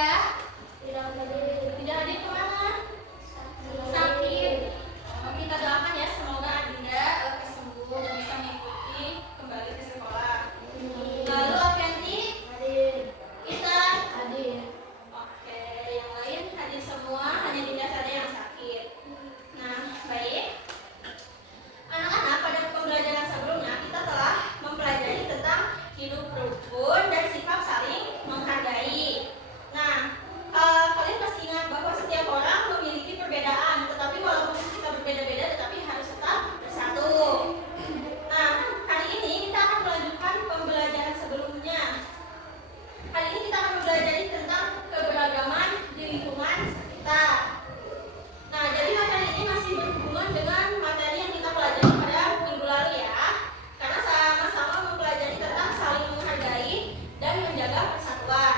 Tidak hadir kemana? Sakit. Kita doakan ya, semoga Adinda lekas sembuh dan bisa mengikuti kembali ke sekolah. Lalu Afianti? Kita hadir. Oke, yang lain hadir semua, hanya Dinda saja yang sakit. Nah, baik. Anak-anak, pada pembelajaran sebelumnya kita telah mempelajari tentang hidup rukun dan sifat saling menghargai. Nah, kalian pasti ingat bahwa setiap orang memiliki perbedaan, tetapi walaupun kita berbeda-beda, tetapi harus tetap bersatu. Nah, hari ini kita akan melanjutkan pembelajaran sebelumnya. Hari ini kita akan mempelajari tentang keberagaman di lingkungan sekitar. Nah, jadi materi ini masih berhubungan dengan materi yang kita pelajari pada minggu lalu ya, karena sama-sama mempelajari tentang saling menghargai dan menjaga persatuan.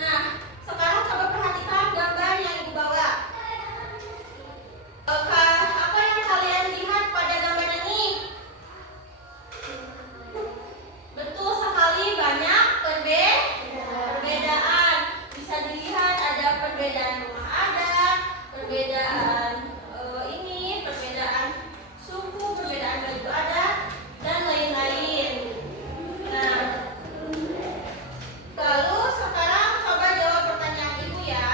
Nah, sekarang coba perhatikan gambar yang Ibu bawa. Apa yang kalian lihat pada gambar ini? Betul sekali, banyak perbedaan. Bisa dilihat ada perbedaan rumah adat, perbedaan perbedaan suku, perbedaan baju adat, dan lain-lain. Nah, lalu sekarang coba jawab pertanyaan Ibu ya.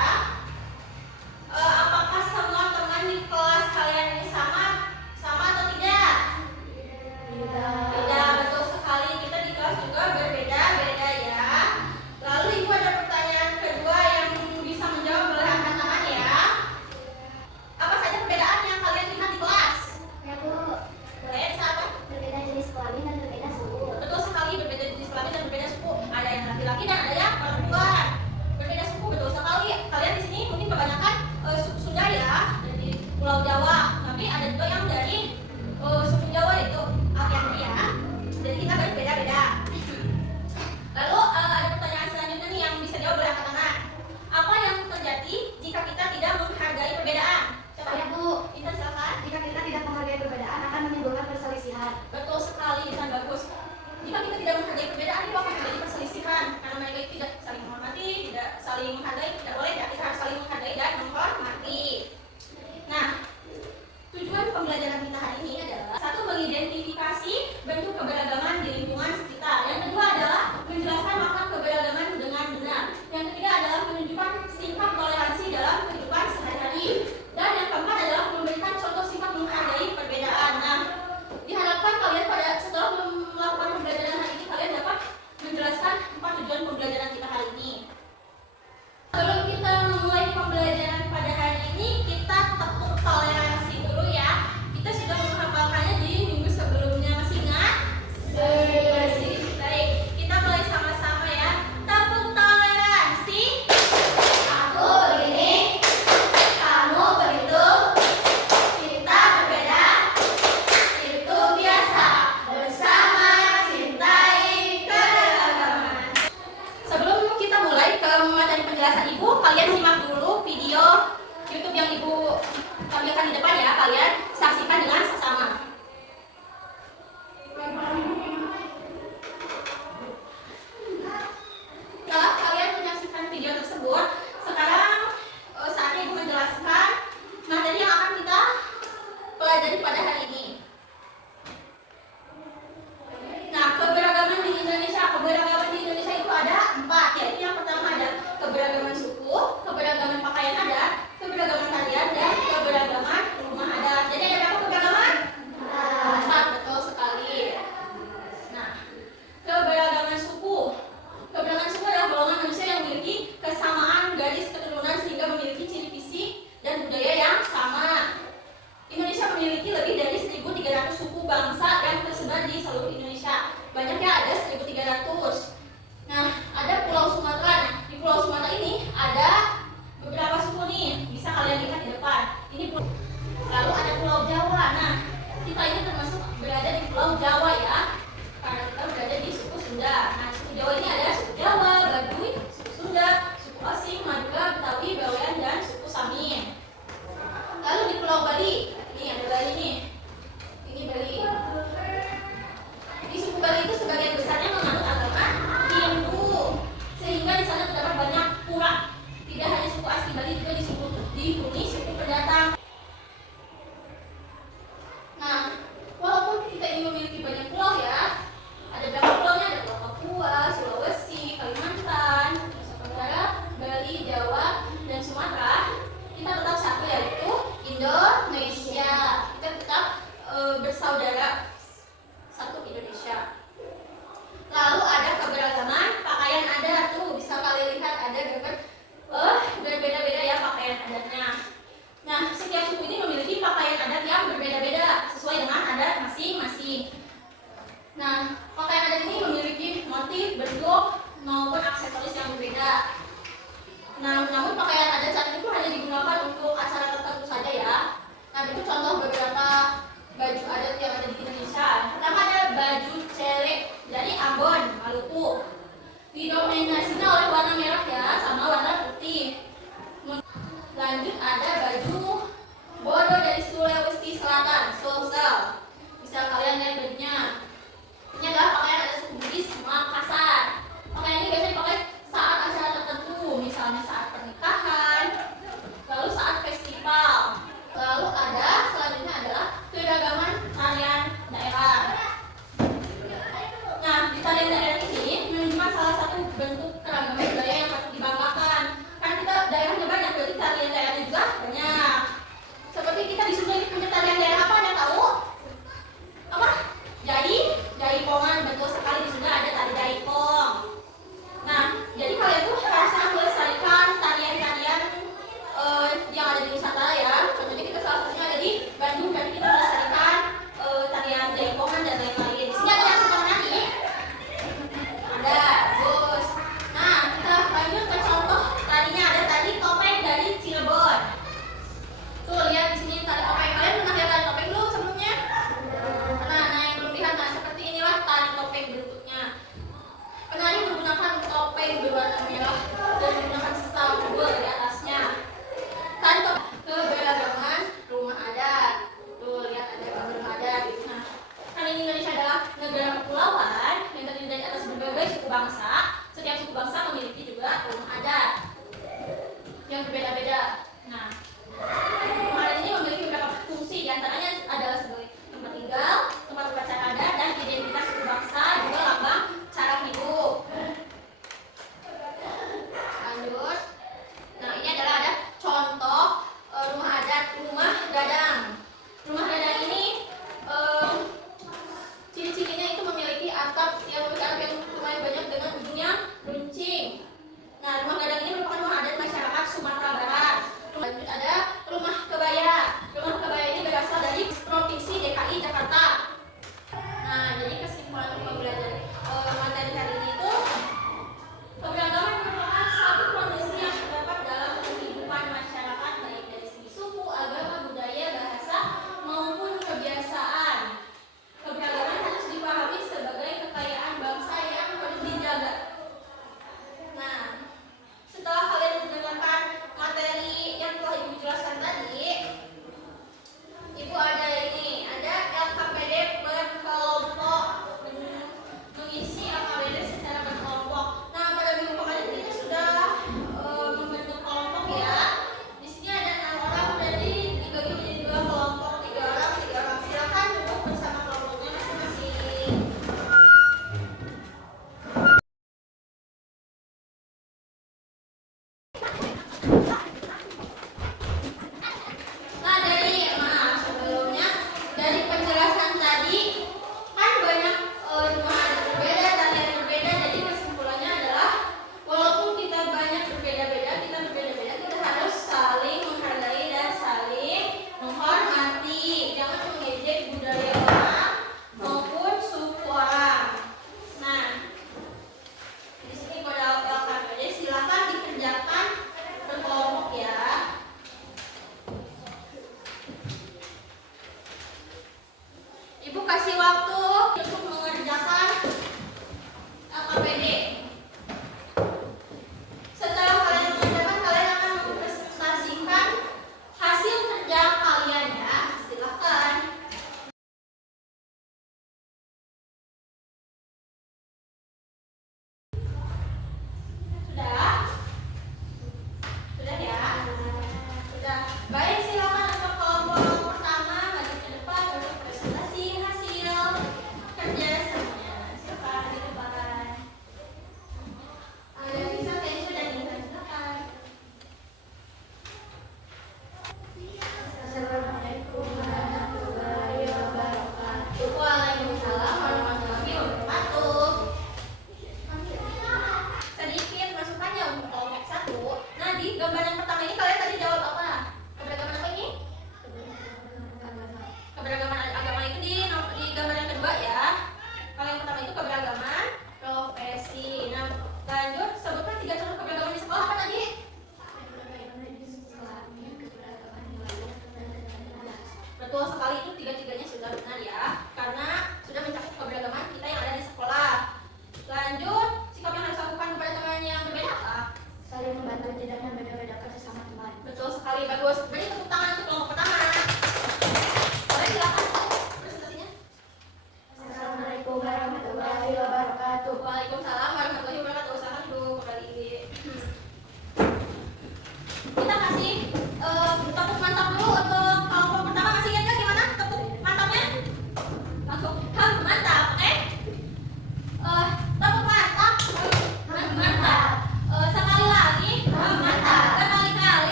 Apakah semua teman di kelas kalian ini sama atau tidak? Tidak, betul sekali. Kita di kelas juga berbeda-beda ya. Lalu Ibu ada pertanyaan kedua yang bisa menjawab boleh angkat tangan ya. Apa saja perbedaan yang kalian lihat di kelas? Ya Bu, Boleh, bisa apa? berbeda jenis kelamin dan berbeda suku. Betul sekali, berbeda jenis kelamin dan berbeda suku. Ada yang laki-laki dan ada yang perempuan. Berbeda suku, betul sekali. Kalian di sini mungkin kebanyakan suku Sunda ya, dari Pulau Jawa. Tapi ada juga yang dari suku Jawa, itu Afianti ya. Jadi kita berbeda-beda. Lalu ada pertanyaan selanjutnya nih yang bisa jawab boleh angkat tangan. Apa yang terjadi jika kita tidak menghargai perbedaan? Coba Ya Bu, kita silakan. jika kita tidak menghargai perbedaan akan menimbulkan perselisihan. Betul sekali, dan bagus. Jika kita tidak menghargai perbedaan, itu akan terjadi perselisihan karena mereka itu tidak saling menghormati, tidak saling menghargai, tidak boleh ya, kita harus saling menghargai dan menghormati. Nah, tujuan pembelajaran kita hari ini adalah satu, mengidentifikasi bentuk keberagaman di lingkungan sekitar. Yang kedua adalah menjelaskan makna keberagaman dengan benar. Yang ketiga adalah menunjukkan sifat toleransi dalam kehidupan sehari-hari. Dan yang keempat adalah memberikan contoh sifat menghargai perbedaan. Nah, diharapkan kalian setelah melakukan pembelajaran hari ini, kalian dapat menjelaskan 4 tujuan pembelajaran kita hari ini. Sebelum kita memulai pembelajaran pada hari ini, kita tepuk toleransi dulu ya. Kita sudah menghafalkannya di minggu sebelumnya, masih ingat? Masih. Baik, kita mulai sama-sama ya. Tepuk toleransi. Aku begini, kamu begitu, kita berbeda, itu biasa. Bersama cintai keberagaman. Sebelum kita mulai ke materi penjelasan Ibu, kalian simak dulu video YouTube yang Ibu tampilkan di depan ya. Kalian saksikan dengan seksama. Setelah kalian menyaksikan video tersebut, sekarang saatnya Ibu menjelaskan materi yang akan kita pelajari pada hari ini. Nah, keberagaman di Indonesia itu ada 4, yaitu yang pertama ada keberagaman suku, keberagaman pakaian adat, keberagaman tarian, dan keberagaman rumah adat. Jadi Nah,